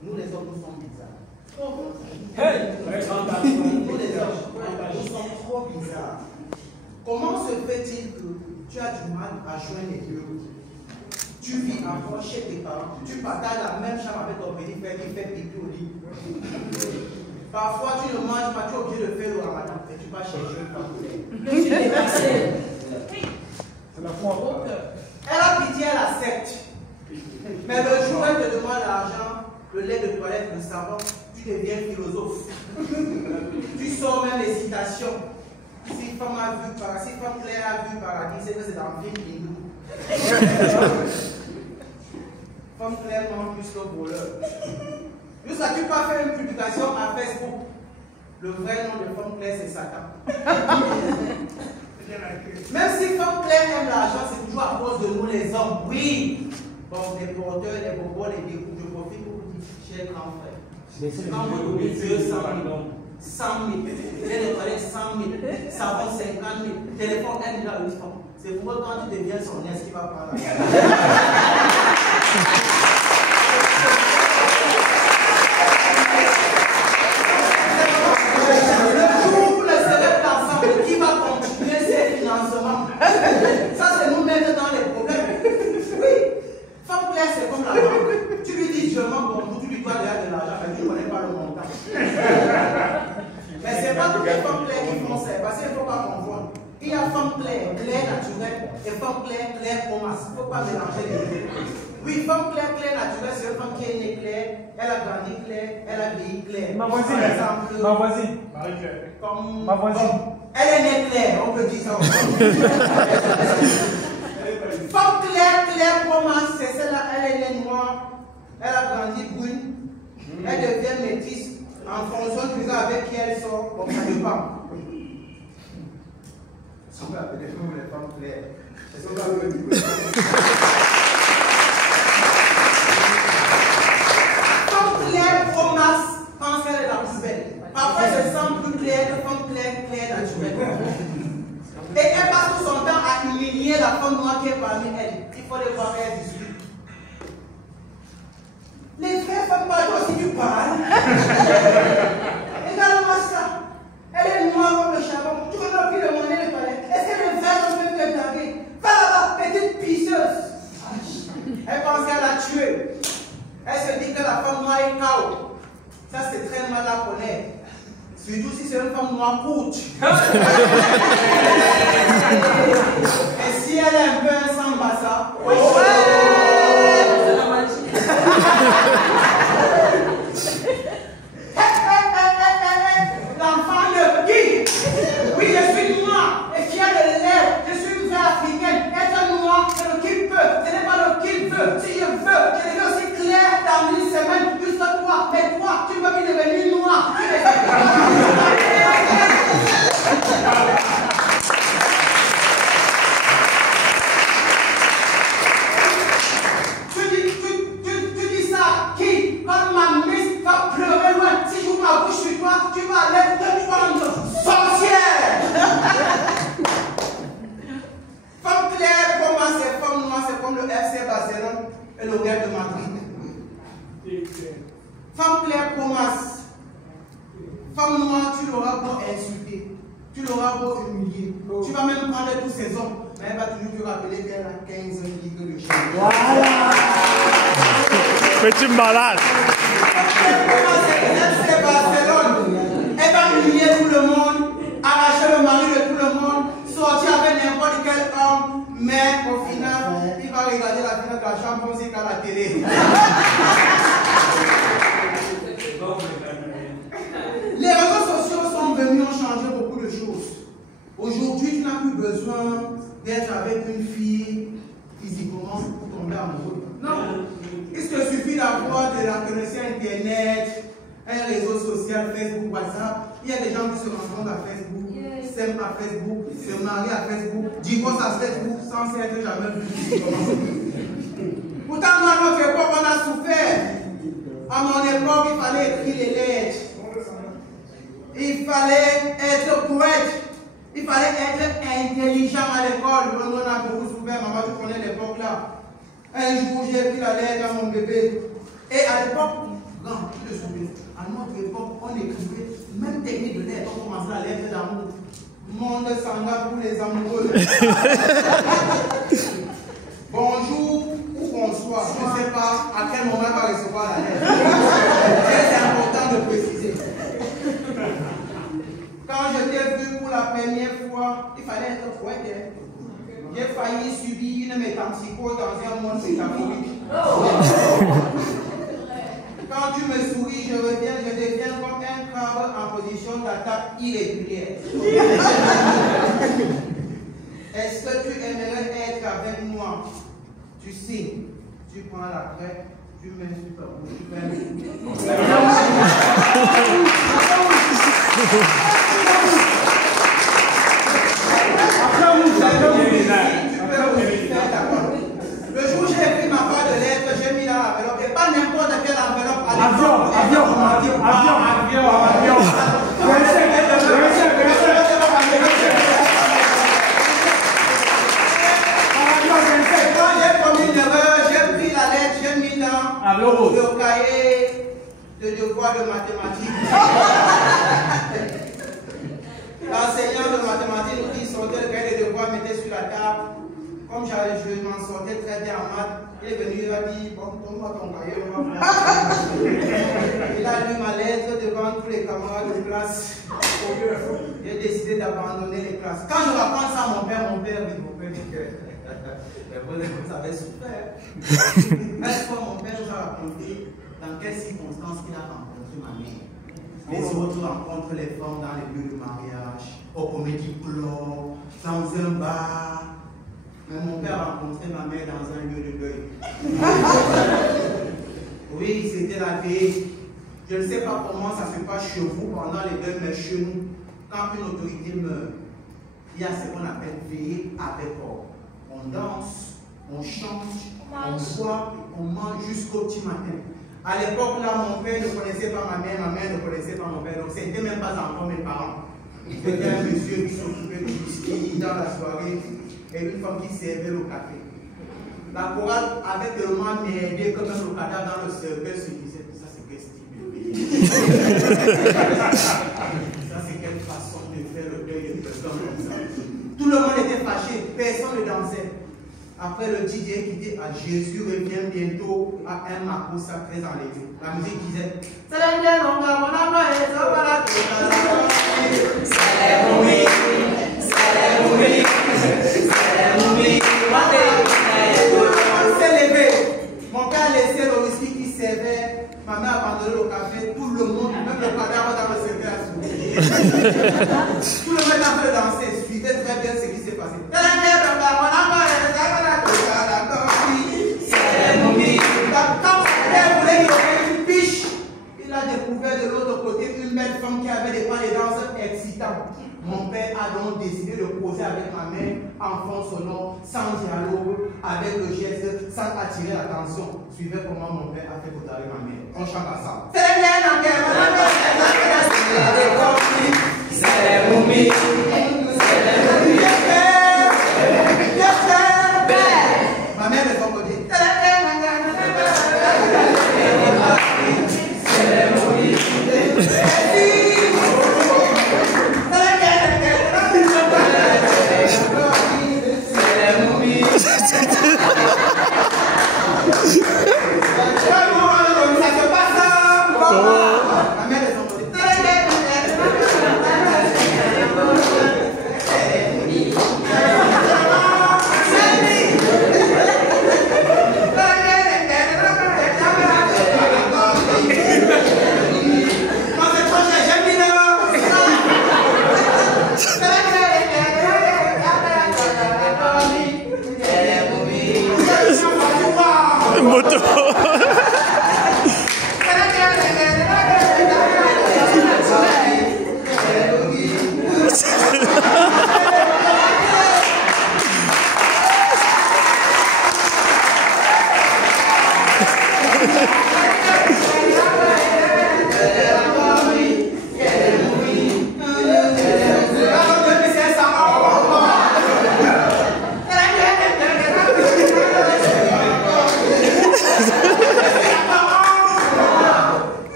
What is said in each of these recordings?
Nous les hommes, nous sommes bizarres. Hey, nous les hommes, nous sommes trop bizarres. Comment se fait-il que tu as du mal à joindre les deux? Tu vis encore chez tes parents, tu partages la même chambre avec ton petit frère qui fait pipi au lit. Parfois, tu ne manges pas, tu es obligé de faire le ramadan et tu vas chercher une femme. c'est la foi. Elle a pitié, elle accepte. Mais le jour où elle te demande l'argent, le lait de toilette, le savon, tu deviens philosophe. Tu sors même les citations. Si femme Claire a vu paradis, c'est que c'est dans le film hindou. Femme Claire mange plus que voleur. Jusqu'à tu peux faire une publication à Facebook. Le vrai nom de Femme Claire, c'est Satan. Même si Femme Claire aime l'argent, c'est toujours à cause de nous les hommes. Oui. Bon, les porteurs, les bobos, les dégoûts, je profite pour vous dire, cher grand frère. Quand vous donnez 200 000, 100 000, les toilettes 100 000, savon 50 000, téléphone 1 milliard 800. C'est pourquoi quand tu deviens son nièce, qui va prendre la Le jour où vous le serez ensemble, qui va continuer ses financements? Ça, c'est nous mettre dans les problèmes. Oui. Femme Claire, c'est comme la banque. Tu lui dis, je m'en bon, tu lui dois déjà de l'argent, mais tu ne connais pas le montant. Mais ce n'est pas toutes les femmes claires qui font ça, parce qu'il ne faut pas confondre. Il y a femme claire, claire naturelle, et femme claire, claire promesse. Il ne faut pas mélanger les deux. Oui, femme claire, claire naturelle, c'est une femme qui est née claire, elle a grandi claire, elle a vieilli claire. Ma voisine, ma voisine. Comme, ma voisine. Elle est née claire, on peut dire ça. Femme claire, claire promesse, c'est celle-là, elle est née noire, elle a grandi brune, elle devient métisse. En fonction de avec qui elle sort, comme ça dépend. On peut appeler les femmes claires. Femme claire promesse, pense qu'elle est la plus belle. Parfois, elle se sent plus claire que femme claire naturelle. Et elle passe tout son temps à humilier la femme noire qui est parmi elle. Il faut les voir qu'elle discute. Les frères femmes parlent aussi du parles. Regarde-moi ça. Elle est noire comme le charbon. Tu peux pas plus demander les palais. Est-ce que les frères sont même te taper? Va là-bas, petite pisseuse. Elle pense qu'elle l'a tué. Elle se dit que la femme noire est KO. Ça, c'est très mal à connaître. Surtout si c'est une femme noire courte. Et si elle est un peu un sambassa. L'enfant de qui? Oui, je suis noir et qui a de l'élève. Je suis une femme africaine. Être noir, c'est le qu'il peut. Ce n'est pas le qu'il veut. Si je veux, je deviens aussi clair dans une semaine. Juste toi. Mais toi, tu peux plus devenir noir. Tu dis ça qui? Quand ma miss va pleurer loin, si je ma bouche sur toi, tu vas aller te prendre sorcière. Femme claire, pour moi, c'est femme noire, c'est comme le FC Barcelone et le Real de Madrid. Femme claire, pour moi, femme noire, tu l'auras beau insulter, tu l'auras beau humilier, tu vas même prendre tous ces hommes, mais elle va toujours te rappeler qu'elle a 15 livres de chien. Voilà! Petit malade! FC Barcelone, elle va humilier tout le monde, arracher le mari de tout le monde, sortir avec n'importe quel homme, mais au final, il va regarder la finale de la Champions League à la télé. Les réseaux sociaux sont venus, ont changé beaucoup de choses. Aujourd'hui, tu n'as plus besoin d'être avec une fille physiquement pour tomber amoureux. Non. Il te suffit d'avoir de la connexion Internet, un réseau social, Facebook, WhatsApp. Il y a des gens qui se rencontrent à Facebook, s'aiment à Facebook, se marient à Facebook, divorcent à Facebook sans s'être jamais vus. Pourtant, à notre époque, on a souffert. À mon époque, il fallait écrire les lettres. Il fallait être poète. Il fallait être intelligent à l'école. On a beaucoup souffert. Maman, tu connais l'époque là. Un jour, j'ai pris la lettre à mon bébé. Et à l'époque, grand, plus de souvenir. À notre époque, on écrivait, même technique de lettre, on commençait la lettre d'amour. Monde sangal pour les amoureux. Bonjour ou bonsoir, je ne sais pas à quel moment elle va recevoir la lettre. C'est important de préciser. Quand je t'ai vu pour la première fois, il fallait être poète. J'ai failli subir une métempsycose dans un monde métaphorique. Quand tu me souris, je deviens comme un crabe en position d'attaque irrégulière. Est-ce que tu aimerais être avec moi? Tu signes, tu prends la craie, tu mets sur ta bouche, tu fais un le jour où j'ai écrit ma part de lettres, j'ai mis dans l'enveloppe, et pas n'importe quelle enveloppe. Avion. Quand j'ai commis une erreur, j'ai pris la lettre, j'ai mis dans le cahier de devoir de mathématiques. L'enseignant de mathématiques nous dit sortez le cahier de devoir, mettez sur la table. Comme je m'en sortais très bien en maths, il est venu, il a dit, bon, donne-moi ton cahier, on va faire. Il a lu ma lettre devant tous les camarades de classe. J'ai décidé d'abandonner les classes. Quand je raconte ça à mon père dit que vous avez souffert. Une fois, mon père nous a raconté dans quelles circonstances il a rencontré ma mère. Les autres rencontrent les femmes dans les lieux de mariage, au comédie club, dans un bar. Mais mon père a rencontré ma mère dans un lieu de deuil. Oui, c'était la veille. Je ne sais pas comment ça se passe chez vous pendant les deuils, mais chez nous, quand une autorité meurt, il y a ce qu'on appelle veiller avec ordre. On danse, on chante, on boit, on mange jusqu'au petit matin. À l'époque là, mon père ne connaissait pas ma mère ne connaissait pas mon père, donc c'était même pas encore mes parents. C'était un monsieur qui s'occupait du whisky dans la soirée. Et une femme qui servait le café. La chorale avait tellement merdé que même le cadavre dans le cercueil se disait, ça c'est quel style de pays. Ça c'est quelle façon de faire le deuil de quelqu'un comme ça. Tout le monde était fâché, personne ne dansait. Après le DJ qui dit à Jésus revient bientôt à un Marco sacré dans les dieux. La musique disait on s'est levé. Mon père a laissé le whisky qui servait. Ma mère a abandonné le café. Tout le monde, même le cadavre dans le cercueil a souri. Tout le monde a fait danser. Suivez très bien ce qui s'est passé. Il a découvert de l'autre côté une belle femme qui avait des pas de danse excitantes. Mon père a donc décidé de poser avec ma mère en fond sonore, sans dialogue, avec le geste, sans attirer l'attention. Suivez comment mon père a fait pour avec ma mère. On chante ensemble. Ma mère de son côté.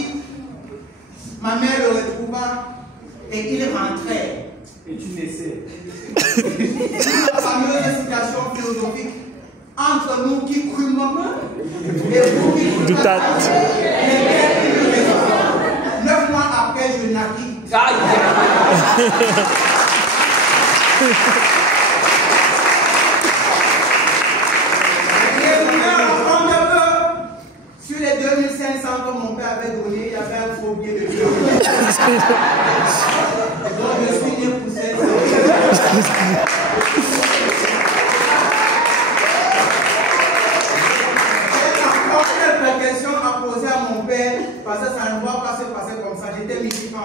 sorti, ma mère le retrouva et il rentrait. Et tu naissais. La fameuse citation philosophique entre nous qui crûmes et vous qui crûmes. Tout à Les guerres qui me résistent. 9 mois après, je naquis. Sur les 2500 que mon père avait donné, il y avait un faux billet de 2 euros. Donc je suis né pour 500. J'ai encore quelques questions à poser à mon père parce que ça ne va pas se passer comme ça. J'étais mythique en